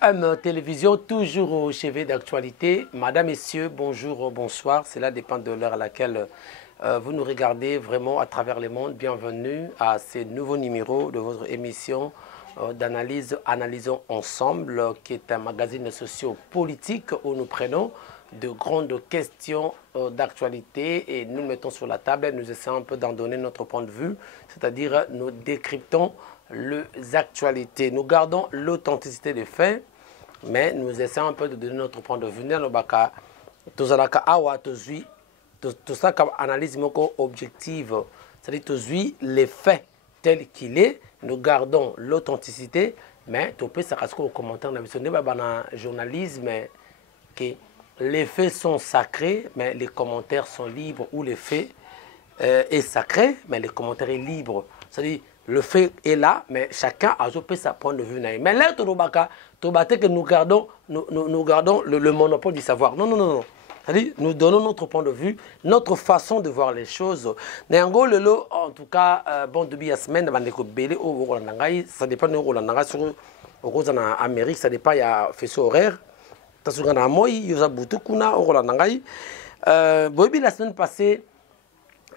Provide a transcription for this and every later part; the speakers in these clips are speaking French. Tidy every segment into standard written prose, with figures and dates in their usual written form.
FM Télévision, toujours au chevet d'actualité. Madame, Messieurs, bonjour, bonsoir. Cela dépend de l'heure à laquelle vous nous regardez vraiment à travers le monde. Bienvenue à ce nouveau numéro de votre émission d'analyse Analysons Ensemble, qui est un magazine socio-politique où nous prenons de grandes questions d'actualité et nous mettons sur la table et nous essayons un peu d'en donner notre point de vue, c'est-à-dire nous décryptons les actualités. Nous gardons l'authenticité des faits, mais nous essayons un peu de donner notre point de vue. Tout ça comme analyse objective, c'est-à-dire tous les faits tels qu'il est, nous gardons l'authenticité, mais tu peux ça au commentaire dans le journalisme que les faits sont sacrés, mais les commentaires sont libres, ou les faits est sacré, mais les commentaires est libre. C'est-à-dire le fait est là, mais chacun a sa point de vue. Mais là, que nous gardons le monopole du savoir. Non, non, non, non. C'est-à-dire, nous donnons notre point de vue, notre façon de voir les choses. En tout cas, bon début de la semaine, ça dépend de en Amérique, ça dépend, il y a fait horaire. La semaine passée,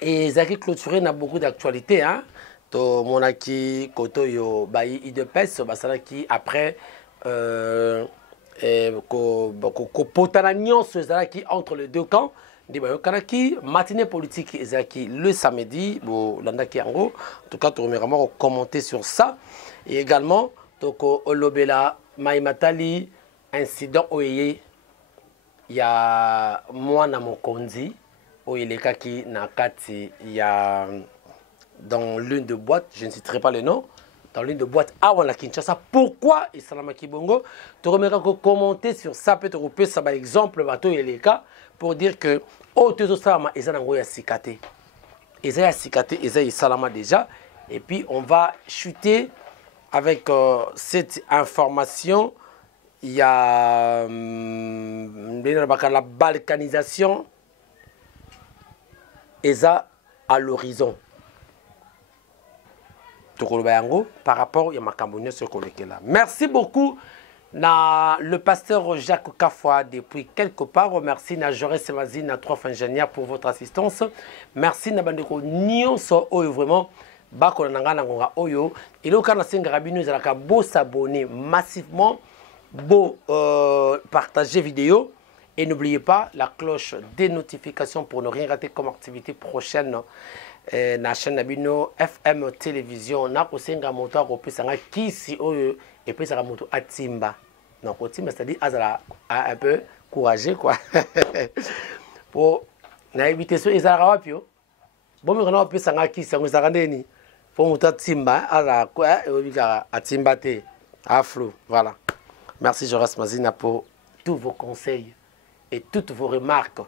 et Zaki clôturé n'a beaucoup d'actualité. Hein? Monaki, Koto, yo, Idepes, qui après, entre les deux camps, matinée politique, Zaki le samedi, en tout cas, tu remerciements commenter sur ça. Et également, Toko Olobela, Maïmatali, incident Oye, il y a moi na Mokondi, Oyelekaki Nakati, il y a dans l'une de boîtes, je ne citerai pas le nom, dans l'une de boîtes à la Kinshasa. Pourquoi Isalama Kibongo? Tu remercie commenter sur ça, peut-être repérer ça par exemple, bateau Yeleka, pour dire que oh tu ça ma Isanango ya sikate. Isa sikate, Isa Isalama déjà, et puis on va chuter avec cette information. Il y a la balkanisation Isa à l'horizon. Par rapport à Makambounio sur là. Merci beaucoup le pasteur Jacques Kafwa depuis quelque part. Merci na Jaurès Semazine, na 3 ingénieurs pour votre assistance. Merci na bandeko nyonso oyo vraiment bako na ngonga oyo. Il est kana senga rabino zalaka beau s'abonner massivement, beau partager vidéo et n'oubliez pas la cloche des notifications pour ne rien rater comme activité prochaine. Na chaîne Nabino FM Télévision na kosenga moto akopesanga kisi oyo epesaka moto atimba donc otimba c'est-à-dire azala un peu courageux quoi pour na éviter so ezala wapi yo bomi kana opesanga kisi ngo ezala ndeni pour moto atimba azala quoi obika atimba te aflo voilà. Merci Joras Mazina pour tous vos conseils et toutes vos remarques.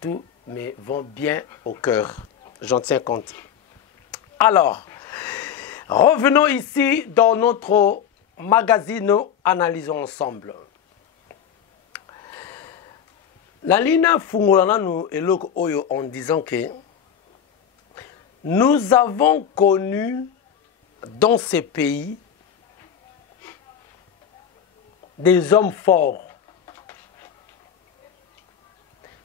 Tout me vont bien au cœur. J'en tiens compte. Alors, revenons ici dans notre magazine Analysons Ensemble. La Lina Fungolana nous éloque Oyo en disant que nous avons connu dans ces pays des hommes forts.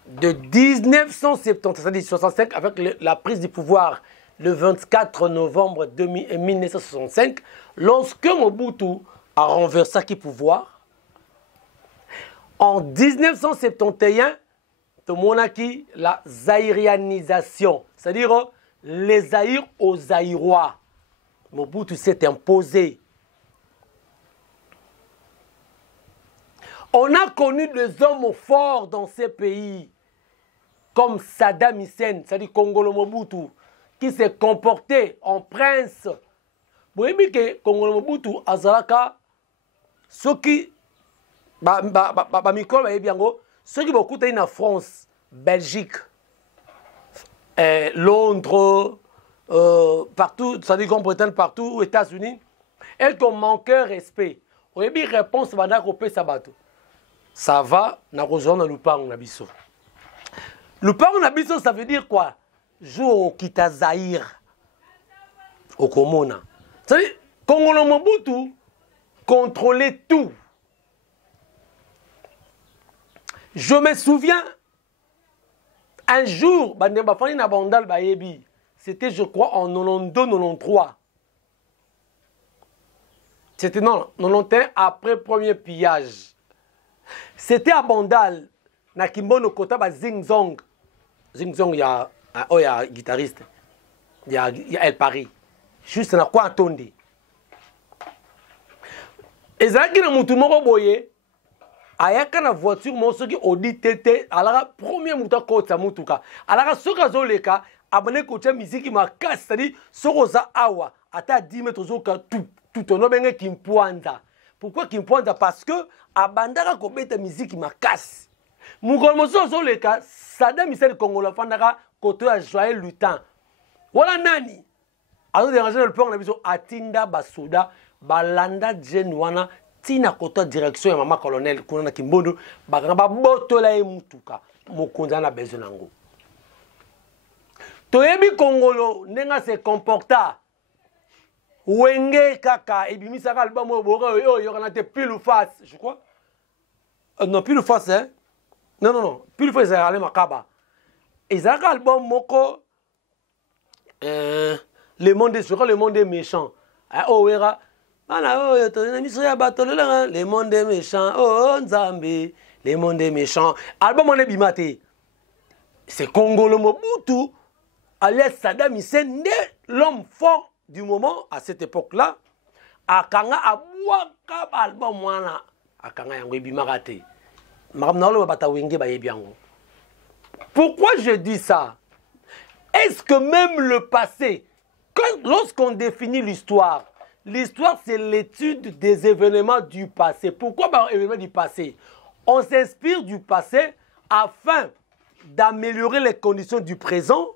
De 1970, c'est-à-dire 65, avec la prise du pouvoir le 24 novembre 1965, lorsque Mobutu a renversé le pouvoir, en 1971, tout acquis la zaïrianisation, c'est-à-dire les Zaïres aux Zaïrois. Mobutu s'est imposé. On a connu des hommes forts dans ces pays, comme Saddam Hussein, c'est-à-dire Congolo Mobutu, qui s'est comporté en prince. Vous voyez que Congolo Mobutu, Azalaka, ceux qui, ceux qui beaucoup en France, Belgique, Londres, partout, c'est-à-dire qu'on prétend partout, aux États-Unis, et qu'on manque respect. Vous voyez bien réponse, ça va, na rejoindre le Lupango Nabiso. Lupango Nabiso, ça veut dire quoi? Jour au Kita Zaïre, au Komona. C'est-à-dire, Congolo Mobutu, contrôler tout. Je me souviens, un jour, c'était je crois en 92-93. C'était non, 91 après premier pillage. C'était à Bandal, na Kimbono Kota ba Zingzong. Zingzong, il y a un guitariste. Il y a El Paris. Juste na quoi attendre. Et ça qui na mutu moko boye. Ayaka na voiture mo soki Audi TT alara premier muta kota mutuka. Alara soka zoleka abone kocha musique makasi, c'est-à-dire sokoza awa ata 10 mètres zoka tout on obenge Kimpwanza. Pourquoi Kimpwanza? Parce que abandaka kobeta musique makasi. Mukolo moso zoleka Sada Michel Congolo fandaka koto ya Joël Lutin. Wala nani? Alors déranger le plan na biso atinda basoda balanda jenwana tina koto direction ya mama colonel kuna na Kimbondo bakanga botola e mutuka mokonza na besoin nango. Toyebi Congolo nenga se comporta Wenge kaka ebimisa ka album oyo yokana te pile ou face, je crois. Non, pile ou face hein. Non, pile ou face c'est aller makaba. Ezaka album moko le monde est méchant. Oh wera le monde est méchant. Oh Nzambe, le monde est méchant. Album on est bimate. C'est Congolo Mobutu alias Saddam Hussein, l'homme fort du moment à cette époque-là. Akanga abwaka album wana akanga yango bimarate. Maramnalo bata wenge ba yebiango. Pourquoi je dis ça? Est-ce que même le passé, lorsqu'on définit l'histoire, l'histoire c'est l'étude des événements du passé. Pourquoi par événements du passé? On s'inspire du passé afin d'améliorer les conditions du présent,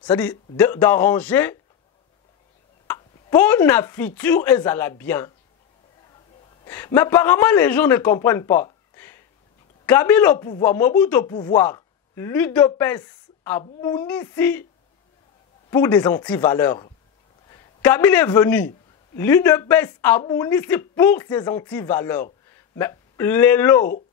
c'est-à-dire d'arranger pour la future et ça la bien. Mais apparemment les gens ne comprennent pas. Kabila au pouvoir, Mobutu au pouvoir, l'UDPS a bounissé pour des antivaleurs. Kabila est venu, l'UDPS a bounissé pour ses antivaleurs. Mais les lots,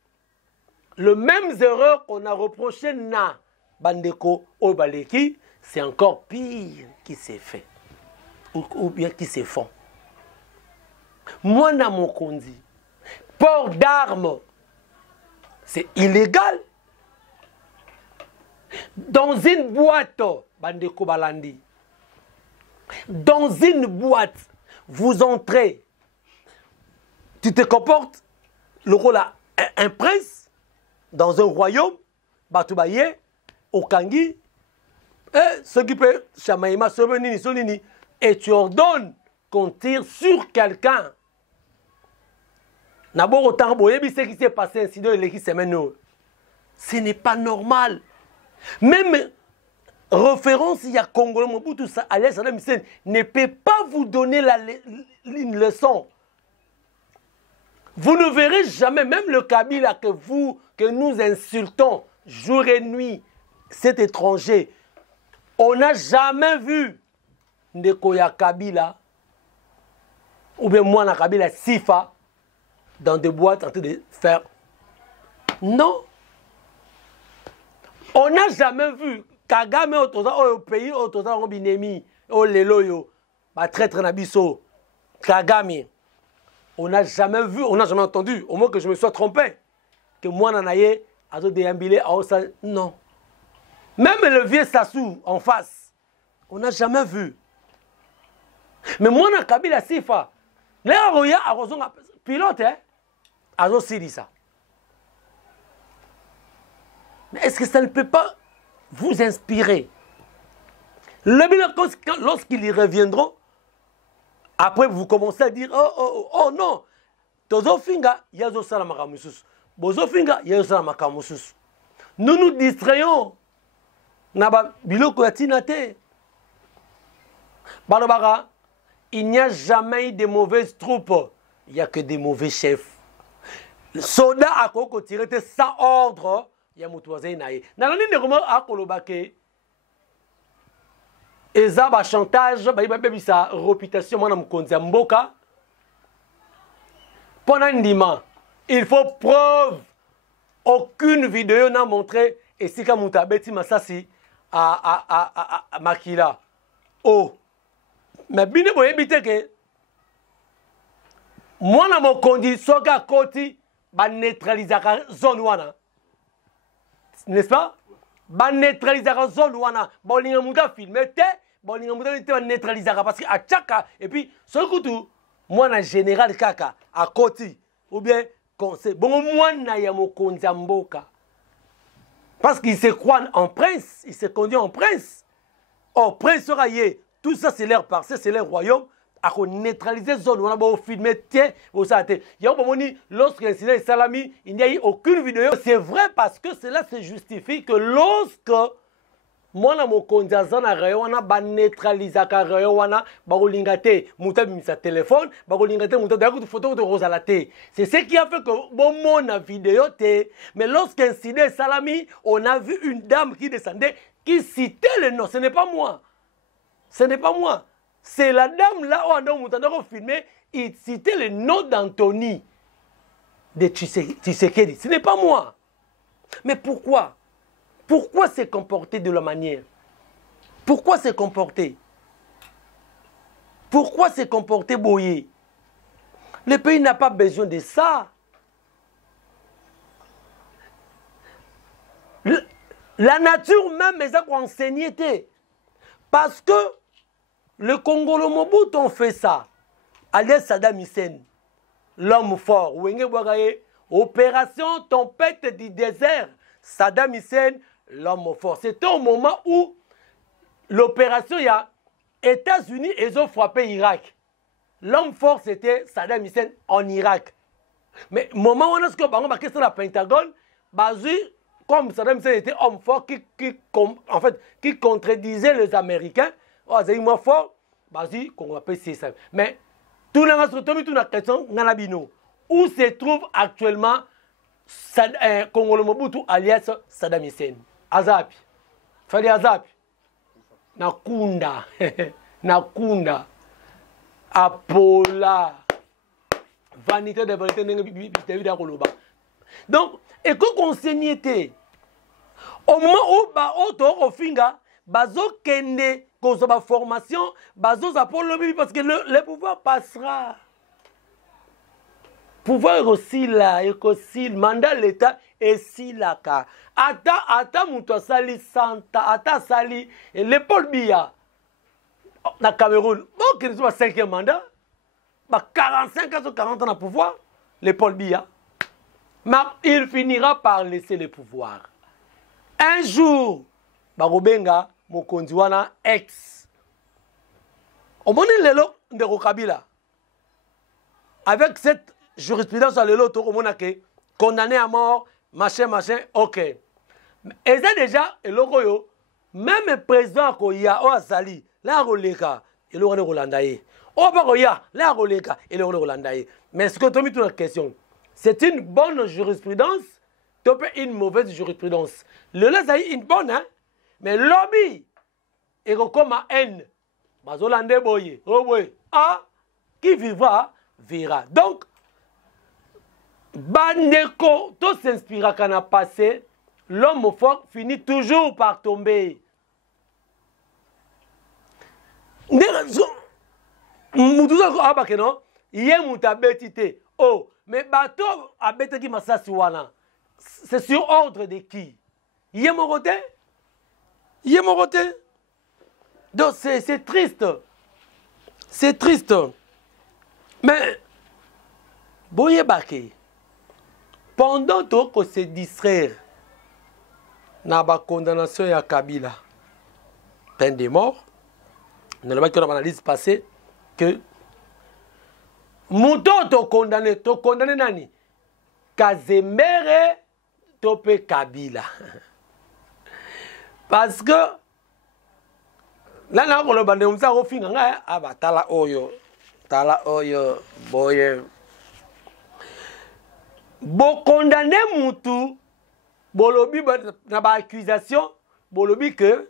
le même erreur qu'on a reproché na Bandeko Obaleki, c'est encore pire qui s'est fait. Ou bien qui se font. Moi, dans mon condi, port d'armes, c'est illégal. Dans une boîte, Bandeko Balandi, dans une boîte, vous entrez, tu te comportes, le rôle à un prince, dans un royaume, Batoubaye, Okangi, et ce qui peut, Chamaïma, Sobenini, Solini, et tu ordonnes qu'on tire sur quelqu'un. Ce qui s'est passé incident ce n'est pas normal. Même référence, il y a Congolais Mobutu alias Saddam Hussein ne peut pas vous donner une leçon. Vous ne verrez jamais, même le Kabila que nous insultons jour et nuit, cet étranger, on n'a jamais vu Ndekoya Kabila ou bien moi na Kabila Sifa dans des boîtes en train de faire. Non. On n'a jamais vu Kagame au pays au binemi au leloyo ba traître na biso Kagame. On n'a jamais vu, on n'a jamais entendu, au moins que je me sois trompé, que moi nanaye a déambulé à Osa. Non. Même le vieux Sassou en face, on n'a jamais vu. Mais moi, na Kabila Sifa, là, il y a un pilote, a aussi ça. Mais est-ce que ça ne peut pas vous inspirer? Lorsqu'ils y reviendront, après vous commencez à dire oh non, Tozofinga, Yazo Salamakamusus, Bozofinga, Yazo Salamakamusus. Nous nous distrayons. Naba biloko ya tinate. Barabara. Il n'y a jamais de mauvaises troupes. Il n'y a que des mauvais chefs. Le soldat a tiré sans ordre. Il y a moutouazé naïe. Nanani ne comment a kolobake. Eza ba chantage, ba sa réputation moi na mkonzi mboka. Pendant Ndima, il faut preuve. Aucune vidéo n'a montré et si comme Moutabeti Massassi à Makila. Oh. Mais bien vous éviter que moi na mon condition ka koti ba neutraliser la zone wana. N'est-ce pas? Ba neutraliser la zone wana. Bon linga muta filmer te, bon linga muta te neutraliser parce que à chaka et puis ce coup moi na général kaka à koti ou bien conseil. Bon, moi, parce qu'il se croit en prince, il se conduit en prince. Oh, prince sera yé. Tout ça, c'est leur parcelle, c'est leur royaume. À neutraliser la zone, on a beau filmer, tiens, vous savez. Il y a un moment, lorsqu'un incident est salami, il n'y a eu aucune vidéo. C'est vrai parce que cela se justifie que lorsque moi na mokonza na rayon wana ba neutraliser ka rayon wana ba kolingate muta bimisa téléphone ba kolingate muta da ko photo de rosalate. C'est ce qui a fait que bon mon vidéo te mais lorsqu'un incident salami on a vu une dame qui descendait qui citait le nom. Ce n'est pas moi, ce n'est pas moi, c'est la dame là où on a muta ko filmer, il citait le nom d'Anthony de Tshisekedi. Ce n'est pas moi. Mais pourquoi? Pourquoi se comporter de la manière? Pourquoi se comporter? Pourquoi se comporter boyer? Le pays n'a pas besoin de ça. La nature même est enseignée. Parce que le Congolo Mobutu ont fait ça. Alias Saddam Hussein, l'homme fort. Opération tempête du désert. Saddam Hussein, l'homme fort. C'était au moment où l'opération, il y a États-Unis, ils ont frappé Irak. L'homme fort, c'était Saddam Hussein en Irak. Mais au moment où on a ce que on a question la Pentagone, comme Saddam Hussein était homme fort qui contredisait les Américains, c'est moi fort, qu'on appelle ça. Mais tout le monde se la question, où se trouve actuellement Congolo Mobutu alias Saddam Hussein? Azapi. Fali Azapi. Nakunda. Nakunda. Apola. Vanité de vanité. Donc, et qu'on enseignait. Au moment où au finga, bazo kende, qu'on soit formation, bazo zapolo parce que le pouvoir passera. Pouvoir aussi là, et aussi mandat l'État et si là ka. Ata muto sali santa, ata sali l'épaule bia. Na Cameroun, bon qu'il soit 5e mandat, 45 ans ou 40 ans dans le pouvoir, l'épaule bia. Mais il finira par laisser le pouvoir. Un jour, Barobenga, Mokondiwana, ex. Au moment où l'élo de Rokabila, avec cette jurisprudence à l'élo, condamné à mort, machin, ok. Et ça déjà, même le président Koya, Azali, là, Roleka, il aura le Rolandaye. Obaroya, là, Roleka, il aura le Rolandaye. Mais ce que tu as mis la question, c'est une bonne jurisprudence, tu peux une mauvaise jurisprudence. Le là, c'est une bonne, hein, mais lobby, et comme à haine, Mazolande Boye, ah, qui vivra, verra. Donc, Bandeko, tout s'inspira qu'on a passé, l'homme fort finit toujours par tomber. Oh, mais bateau a bête qui m'a wana. C'est sur ordre de qui? Yé Moroté? Yé Moroté? Donc c'est triste. C'est triste. Mais, Boye Baké, pendant qu'on se distraire, na ba condamnation ya Kabila, peine de mort, nous avons vu dans l'analyse passée que Mouton to condamné nani? Kazemere tope Kabila. Parce que là, on a bandé comme ça, on finit, ah bah, tala oyo, boye. Bon condamné Moutou, bolobi na ba accusation, bolobi que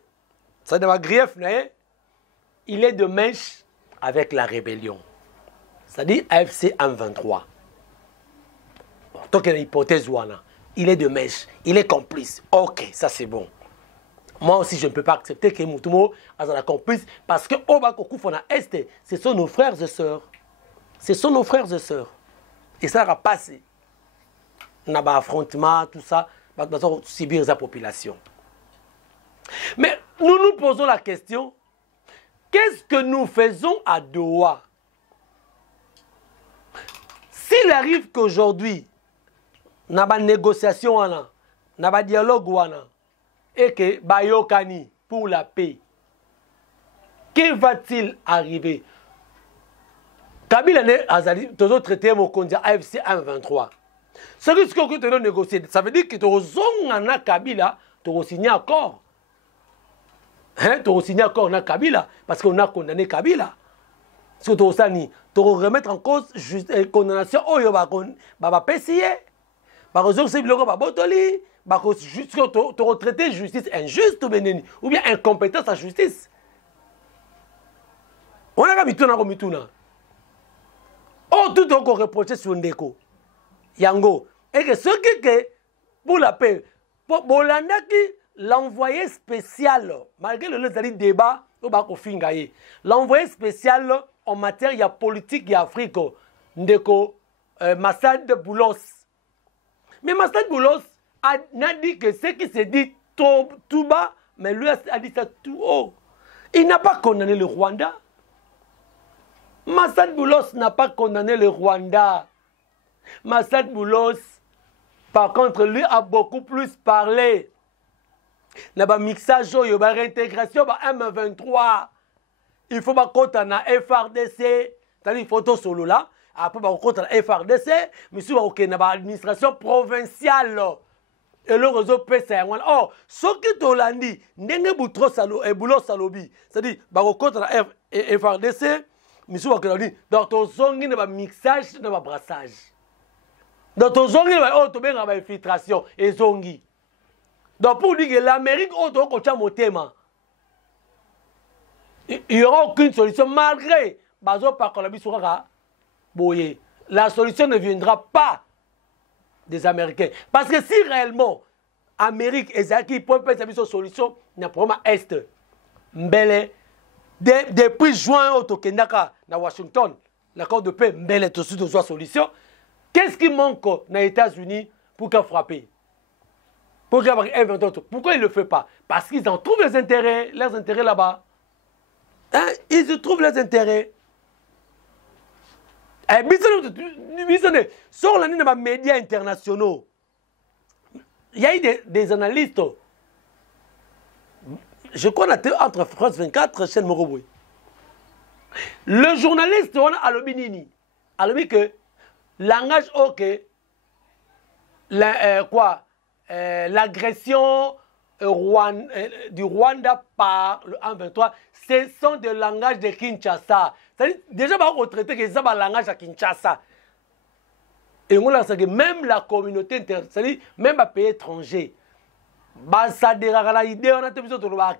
ça n'a pas grief, il est de mèche avec la rébellion. C'est-à-dire AFC M23. Donc il y a une hypothèse wana. Il est de mèche, il est complice. Ok, ça c'est bon. Moi aussi, je ne peux pas accepter que Moutumo a complice parce que Obakokufona Est, ce sont nos frères et sœurs. Ce sont nos frères et sœurs. Et ça va passer. On a un affrontement, tout ça, on va subir sa population. Mais nous nous posons la question, qu'est-ce que nous faisons à Doha? S'il arrive qu'aujourd'hui, on a une négociation, on a un dialogue, et que Bayokani pour la paix, que va-t-il arriver? Kabila a toujours traité mon candidat AFC 1-23. Ce que tu as négocié, ça veut dire que tu as Kabila, tu as signé un accord. Hein? Tu as signé un accord avec Kabila, parce qu'on a condamné Kabila. Ce que tu as remettre en cause la condamnation, oh, tu vas payer. Tu vas retraiter justice injuste ou bien incompétence à justice. On a mis tout dans le oh, tout qu'on reproche sur Ndeko. Yango. Et que ce qui est pour la paix, pour Bolanda qui l'envoyé spécial, malgré le débat, l'envoyé spécial en matière politique et Afrique, Ndeko Massad Boulos. Mais Massad Boulos n'a dit que ce qui s'est dit tout bas, mais lui a dit ça tout haut. Il n'a pas condamné le Rwanda. Massad Boulos n'a pas condamné le Rwanda. Massad Boulos, par contre, lui a beaucoup plus parlé. Il y a un mixage, il y a une réintégration, M23. Il faut que na FRDC, c'est-à-dire photo solo là. Après, il faut que FRDC, mais il faut que l'administration provinciale. Et le réseau PCA. Oh, ce que tu as dit, n'est pas Boulos Salobi. C'est-à-dire, il faut que FRDC. Dans ton zongi, il y a un mixage, il y a un brassage. Dans ton zongi, il y a une infiltration et zongi. Donc pour dire que l'Amérique, il n'y aura aucune solution malgré la solution ne viendra pas des Américains. Parce que si réellement, l'Amérique et Zaki peuvent faire une solution, il y a un problème à Est. Mbele. Depuis juin au Kendaka, à Washington, l'accord de paix, mais les aussi de solution. Qu'est-ce qui manque aux États-Unis pour qu'ils frappent? Pour qu'ils inventent. Pourquoi ils ne le font pas? Parce qu'ils en trouvent leurs intérêts là-bas. Hein? Ils y trouvent leurs intérêts. Sur les médias internationaux, il y a eu des analystes. Je crois entre France 24 et chaîne Moroboui. Le journaliste a dit que langage ok, l'agression du Rwanda par le 1-23, ce sont des langages de Kinshasa. Déjà, on va retraiter que c'est un langage à Kinshasa. Et on a dit que même la communauté internationale, même les pays étrangers, on a dit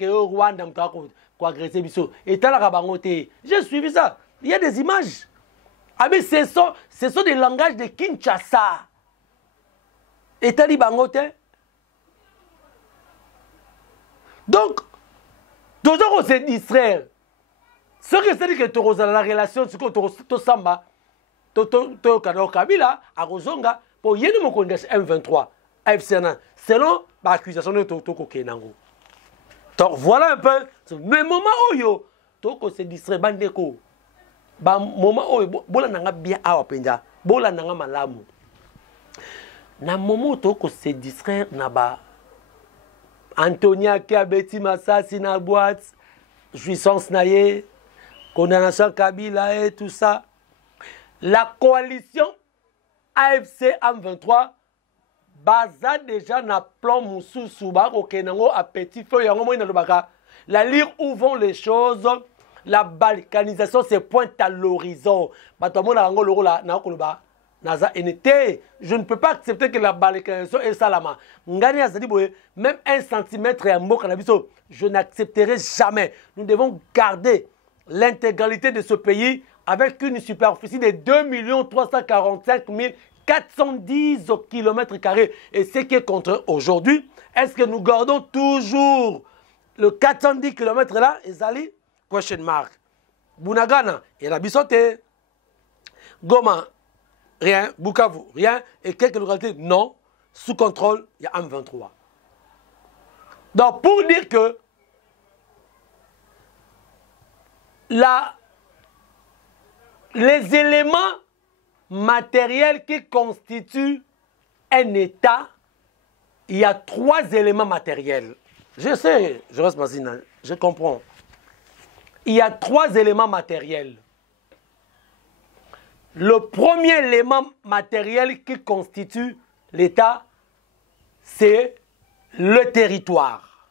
Rwanda agresser biso. J'ai suivi ça. Il y a des images. Ah mais ce sont des langages de Kinshasa. Et tali bangote. Donc, toujours on se distraire. Ce que c'est que tu as la relation, c'est que tu samba, tu as Kabila, à Rozonga, pour y aller mon M23, FC1, selon l'accusation de Toko Kenango. Donc voilà un peu, le moment où yo, Toko se distrait, bandeko, moment où bola nanga bien awa penja, bola nanga malamu. Na moment où Toko se distrait, naba Antonia qui a bêti Massassi na boîte, jouissance naye, condamnation Kabila et tout ça. La coalition AFC M23 baza déjà na plan Moussou Souba au Kenango à petit feu yango moina lobaka. La lire où vont les choses, la balkanisation se pointe à l'horizon. Batamona rango loro la na koloba. Naza NT, je ne peux pas accepter que la balkanisation est salama. Ngani azali boye, même 1 centimètre et un mot canabiso, je n'accepterai jamais. Nous devons garder l'intégralité de ce pays avec une superficie de 2 345 000 410 km². Et ce qui est contre aujourd'hui, est-ce que nous gardons toujours le 410 km là? Ezali, question mark. Bunagana, il y a Bissoté. Goma, rien. Bukavu, rien. Et quelques localités, non. Sous contrôle, il y a M23. Donc, pour dire que les éléments matériels qui constituent un État, il y a 3 éléments matériels. Je sais, je reste Mazina, je comprends. Il y a 3 éléments matériels. Le premier élément matériel qui constitue l'État, c'est le territoire.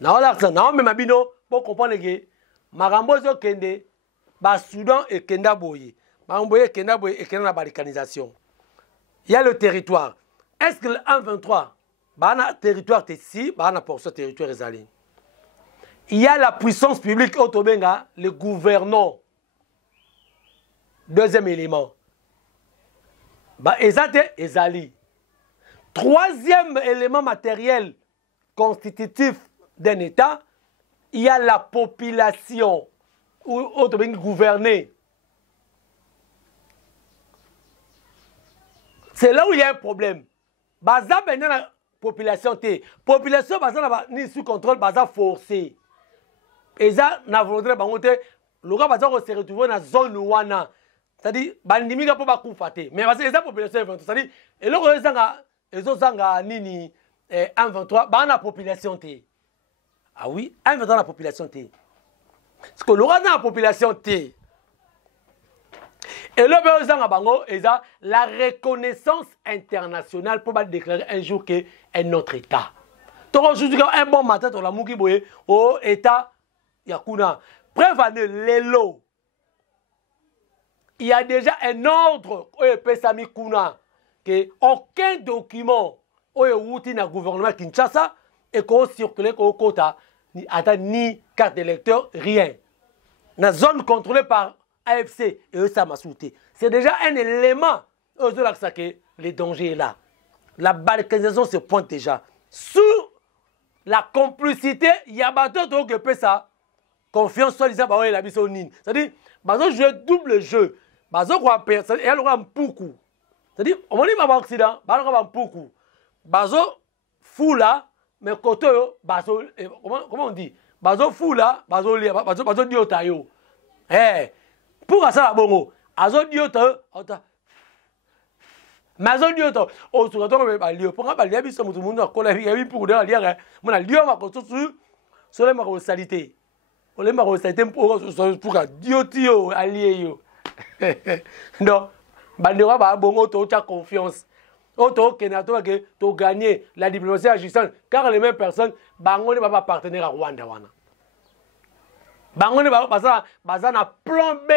Non, mais Mabino, pour comprendre que Marambozo Kende, Soudan et Kenda Boye. Maramboye Kenda Boye et Kenda la balkanisation. Il y a le territoire. Est-ce que le 1-23, le territoire est ici, pour ce territoire est allé. Il y a la puissance publique Otobenga, le gouvernant. Deuxième élément. Ezate Ezali. Troisième élément matériel constitutif d'un État, il y a la population ou Otobenga gouverner. C'est là où il y a un problème. Baza ben la population té. Population baza ni sous contrôle baza forcé. Et ça na volonté bangote le gars baza se retrouver dans zone wana. C'est-à-dire bandimi ga po ba kufaté. Mais parce que ça population 23, c'est-à-dire et le zanga nini 123 ba na population té. Ah oui, 123 la population té. Parce que le gars dans la population té. Et le besoin bango est la reconnaissance internationale pour déclarer un jour qu'un autre État. Donc aujourd'hui un bon matin dans la mouki boye au État yakuna prévenez les lots. Il y a déjà un ordre au pesami kuna que aucun document au outil na gouvernement Kinshasa et qu'on circule au quota ni carte d'électeur rien. La zone contrôlée par AFC et eux ça m'a sauté. C'est déjà un élément que le danger est là. La balkanisation se pointe déjà. Sous la complicité, il y a bateau qui peut ça. Confiance soit disant bah ouais la mission nine. C'est-à-dire bazo jouer double jeu. Bazo quoi personne et elle aura un poukou. C'est-à-dire on dit pas Occident, bazo aura un poukou. Bazo fou là mais côté bazo comment on dit? Bazo fou là, bazo diotayo. Eh pour ça la bongo, azo dioto, mais azo dioto, au sur le ba lio, pour ba lia biso mutu mundu akola ya bi pour de lia, mon lio ma ko sur les ma salité. On les ma salité pour diotio allié yo. Non, bandera ba bongo to ta confiance. Auto kenato que to gagner la diplomatie agissante car les mêmes personnes bango ne va pas partenaire à Rwanda wana. Bangone baza na plan B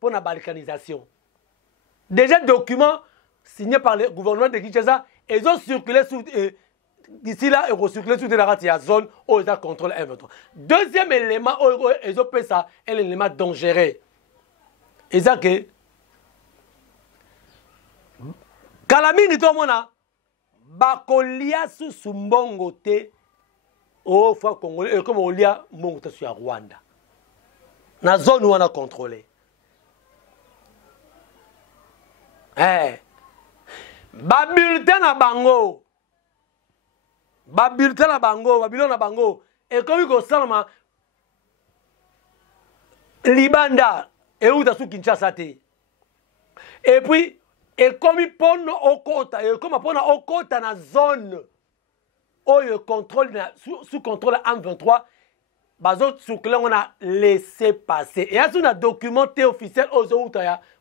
pour la balkanisation. Déjà document signé par le gouvernement de Kinshasa, ils ont circulé d'ici là, ils ont circulé sur la zone où ils ont contrôlé M23. Deuxième élément, ils ont fait ça, un élément dangereux. Ils ont que Kalamini to mona bakolia sous sumbongo te au fois congolais comme on lia mongo sur Rwanda. Na zone où on a contrôlé. Eh. Ba bulletin na bango. Ba bulletin na bango, ba bilon na bango. Et comme ko salama Libanda et où sous Kinshasa te. Et puis et comme pono okota, et comme pono okota na zone où il contrôle sous contrôle M23. Bazot sur que on a laissé passer. Et à un documenté officiel aux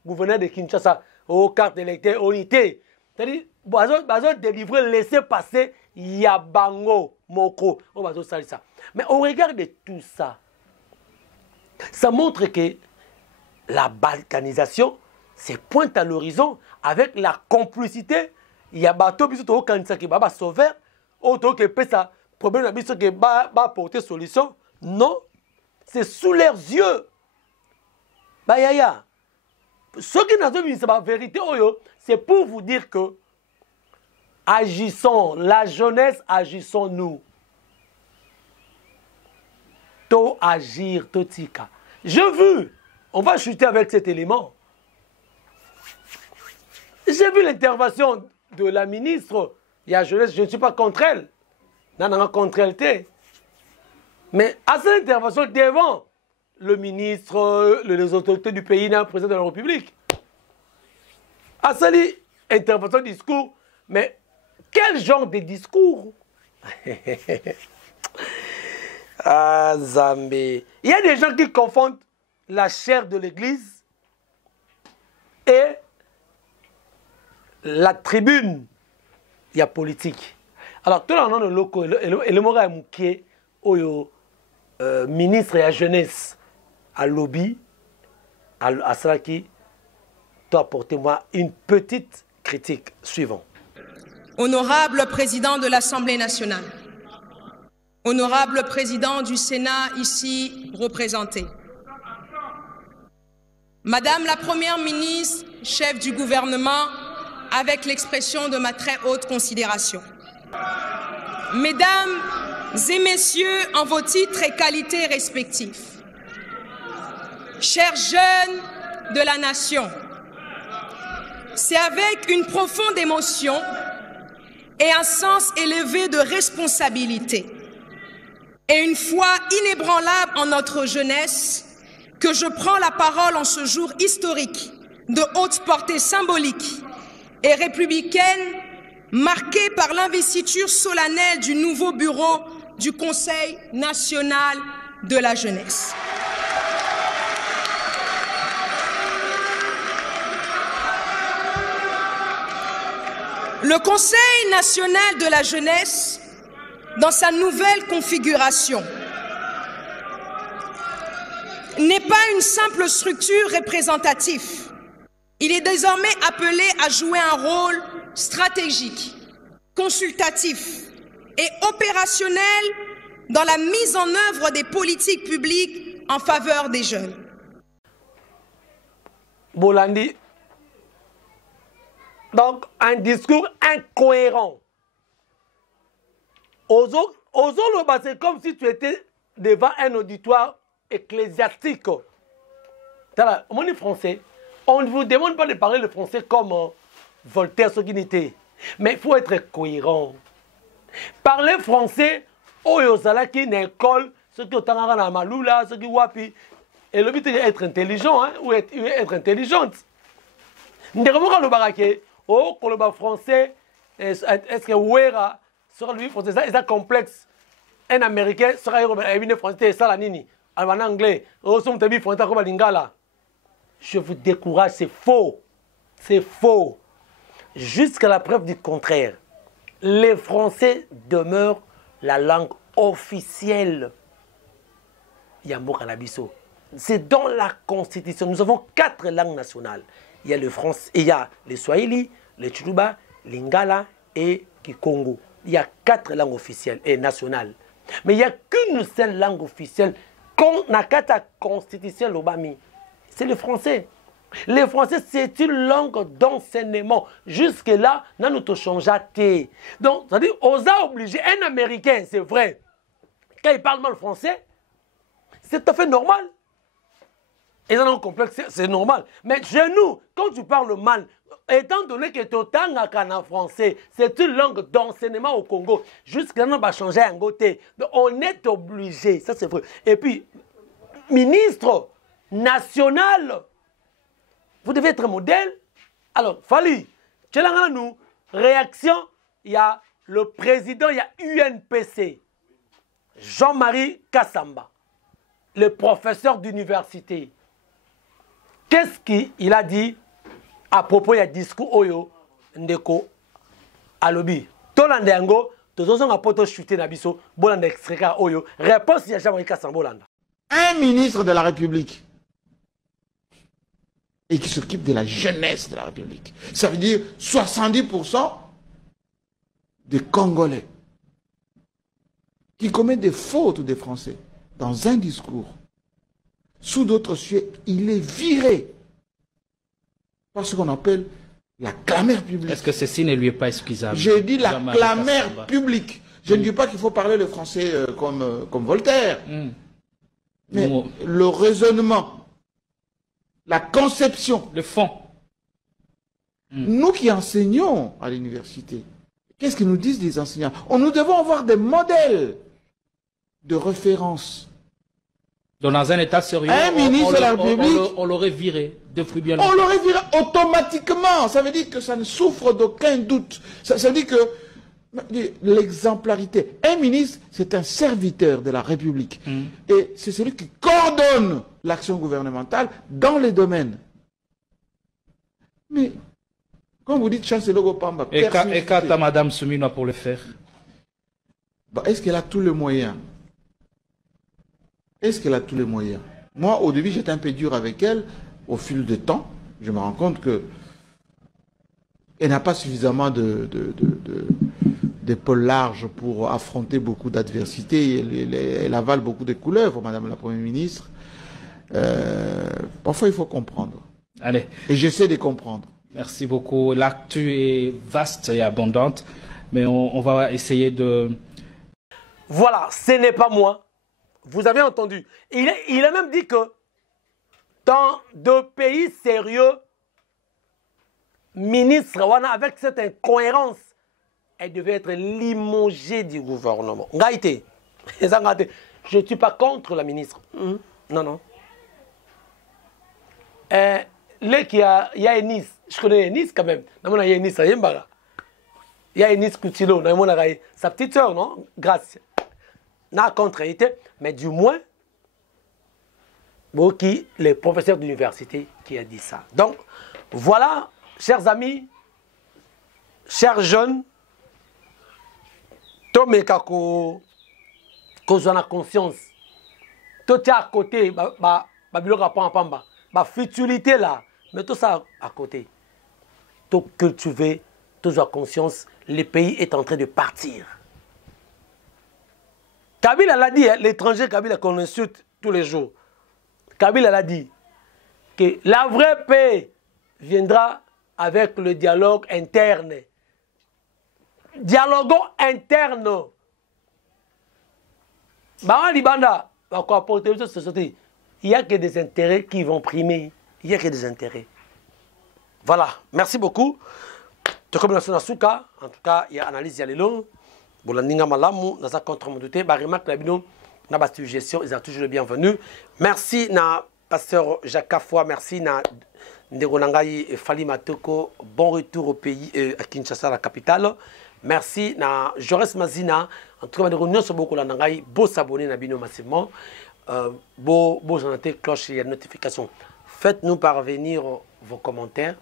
gouverneur de Kinshasa, aux cartes d'électeurs, aux unités. C'est-à-dire, Bazot délivré, laissé passer, Yabango, Moko. On va ça. Mais au regard de tout ça, ça montre que la balkanisation, c'est pointe à l'horizon avec la complicité. Il y a bateau, bisous, au Kanisa qui va sauver, auto qui peut ça, problème, bisous qui va porter solution. Non, c'est sous leurs yeux. Bayaya. ce qui n'a pas la vérité, c'est pour vous dire que agissons, la jeunesse, agissons nous. To agir, to tika. J'ai vu, on va chuter avec cet élément. J'ai vu l'intervention de la ministre, il y a jeunesse, je ne suis pas contre elle. Non, contre elle. Mais à cette intervention devant le ministre, les autorités du pays, le président de la République, à cette intervention discours, mais quel genre de discours? Ah, Zambé. Il y a des gens qui confondent la chair de l'église et la tribune. Il y a politique. Alors, tout le monde loco et le Mora Mouké, ministre et la jeunesse, à lobby, à Salaki, doit apporter-moi une petite critique suivante. Honorable président de l'Assemblée nationale, honorable président du Sénat ici représenté, Madame la Première ministre, chef du gouvernement, avec l'expression de ma très haute considération. Mesdames et messieurs, en vos titres et qualités respectifs, chers jeunes de la nation, c'est avec une profonde émotion et un sens élevé de responsabilité et une foi inébranlable en notre jeunesse que je prends la parole en ce jour historique de haute portée symbolique et républicaine marqué par l'investiture solennelle du nouveau bureau du Conseil national de la jeunesse. Le Conseil national de la jeunesse, dans sa nouvelle configuration, n'est pas une simple structure représentative. Il est désormais appelé à jouer un rôle stratégique, consultatif et opérationnel dans la mise en œuvre des politiques publiques en faveur des jeunes. Bolandi, donc un discours incohérent. C'est comme si tu étais devant un auditoire ecclésiastique. On est français. On ne vous demande pas de parler le français comme Voltaire, ce qui n'était. Mais il faut être cohérent. Parler français, qui est une école, ce qui est en Maloula, ce qui est wapi. Et le but est d'être intelligent, hein, ou être intelligente. Nous devons le baraquer. Oh, quand le français, est-ce que Ouera sera lui français, c'est complexe. Un Américain sera un français, ça la nini. En anglais, oh, son tabi français comme Lingala. Je vous décourage, c'est faux. C'est faux. Jusqu'à la preuve du contraire, les Français demeurent la langue officielle. Yamokanabiso. C'est dans la Constitution. Nous avons 4 langues nationales. Il y a le français, il y a le Swahili, le Chiluba, l'Ingala et Kikongo. Il y a 4 langues officielles et nationales. Mais il n'y a qu'une seule langue officielle qu'on a qu'à la Constitution l'Obami. C'est le français. Le français, c'est une langue d'enseignement. Jusque-là, nous nous changeons. Donc, c'est-à-dire, on a obligé un Américain, c'est vrai, quand il parle mal français, c'est tout à fait normal. Ils en ont un complexe, c'est normal. Mais chez nous, quand tu parles mal, étant donné que tu es en français, c'est une langue d'enseignement au Congo. Jusque-là, on va changer un côté. Donc, on est obligé, ça c'est vrai. Et puis, ministre national, vous devez être modèle. Alors, Fali, nous, réaction, il y a le président, il y a UNPC, Jean-Marie Kassamba, le professeur d'université. Qu'est-ce qu'il a dit à propos du discours Oyo Ndeko Alobi? Tolandengo, tous ont poto chuté Nabiso, Bolanda extrême Oyo. Réponse, il y a Jean-Marie Kassamba Bolanda. Un ministre de la République et qui s'occupe de la jeunesse de la République. Ça veut dire 70% des Congolais qui commettent des fautes des Français dans un discours. Sous d'autres cieux, il est viré. par ce qu'on appelle la clameur publique. Est-ce que ceci ne lui est pas excusable? J'ai dit la clameur publique. Je ne dis pas qu'il faut parler le français comme Voltaire. Mais le raisonnement, la conception. Le fond. Nous qui enseignons à l'université, qu'est-ce que nous disent les enseignants? Nous devons avoir des modèles de référence. Donc dans un état sérieux, un ministre de la République, on l'aurait viré depuis bien longtemps. On l'aurait viré automatiquement. Ça veut dire que ça ne souffre d'aucun doute. Ça veut dire que l'exemplarité. Un ministre, c'est un serviteur de la République. Et c'est celui qui coordonne l'action gouvernementale dans les domaines. Mais, quand vous dites Chancellor Gopamba... Et quant à Mme Soumina pour le faire? Est-ce qu'elle a tous les moyens? Est-ce qu'elle a tous les moyens? Moi, au début, j'étais un peu dur avec elle. Au fil du temps, je me rends compte que elle n'a pas suffisamment d'épaules larges pour affronter beaucoup d'adversités. Elle avale beaucoup de couleuvres, Madame la Première ministre. Parfois, il faut comprendre. Allez. Et j'essaie de comprendre. Merci beaucoup. L'actu est vaste et abondante, mais on va essayer de... Voilà, ce n'est pas moi. Vous avez entendu. Il a même dit que dans deux pays sérieux, ministre, avec cette incohérence, elle devait être limogée du gouvernement. Je ne suis pas contre la ministre. Non, non. Il y a Enis. Je connais Enis quand même. Il y a Enis Koutilo. Sa petite soeur, non? Grâce. N'a contre été. Mais du moins, les professeurs d'université qui a dit ça. Donc, voilà, chers amis, chers jeunes, tout le monde a conscience. Tout est à côté, ma futilité là, mais tout ça à côté. Tout cultiver, tout a conscience, le pays est en train de partir. Kabila l'a dit, l'étranger Kabila qu'on insulte tous les jours. Kabila l'a dit que la vraie paix viendra avec le dialogue interne. Dialoguons interne. Il n'y a que des intérêts qui vont primer. Il n'y a que des intérêts. Voilà. Merci beaucoup. En tout cas, il y a analyse, il y a les longs. Ils sont toujours les bienvenus. Merci na pasteur Jacques Kafwa, merci na Ndegonangaï Fali Matoko, bon retour au pays, à Kinshasa, la capitale. Merci na Joris Mazina, en tout cas, nous sommes beaucoup là, beau s'abonner na bino massivement, beau janter cloche et notification. Faites-nous parvenir vos commentaires,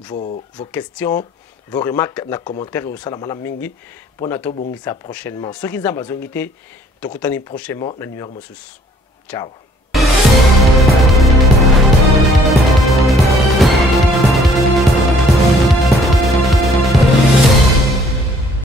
vos questions, vos remarques dans les commentaires et aussi à la Madame Mingi pour nous prochainement. Ceux qui nous ont besoin de prochainement dans le numéro. Ciao.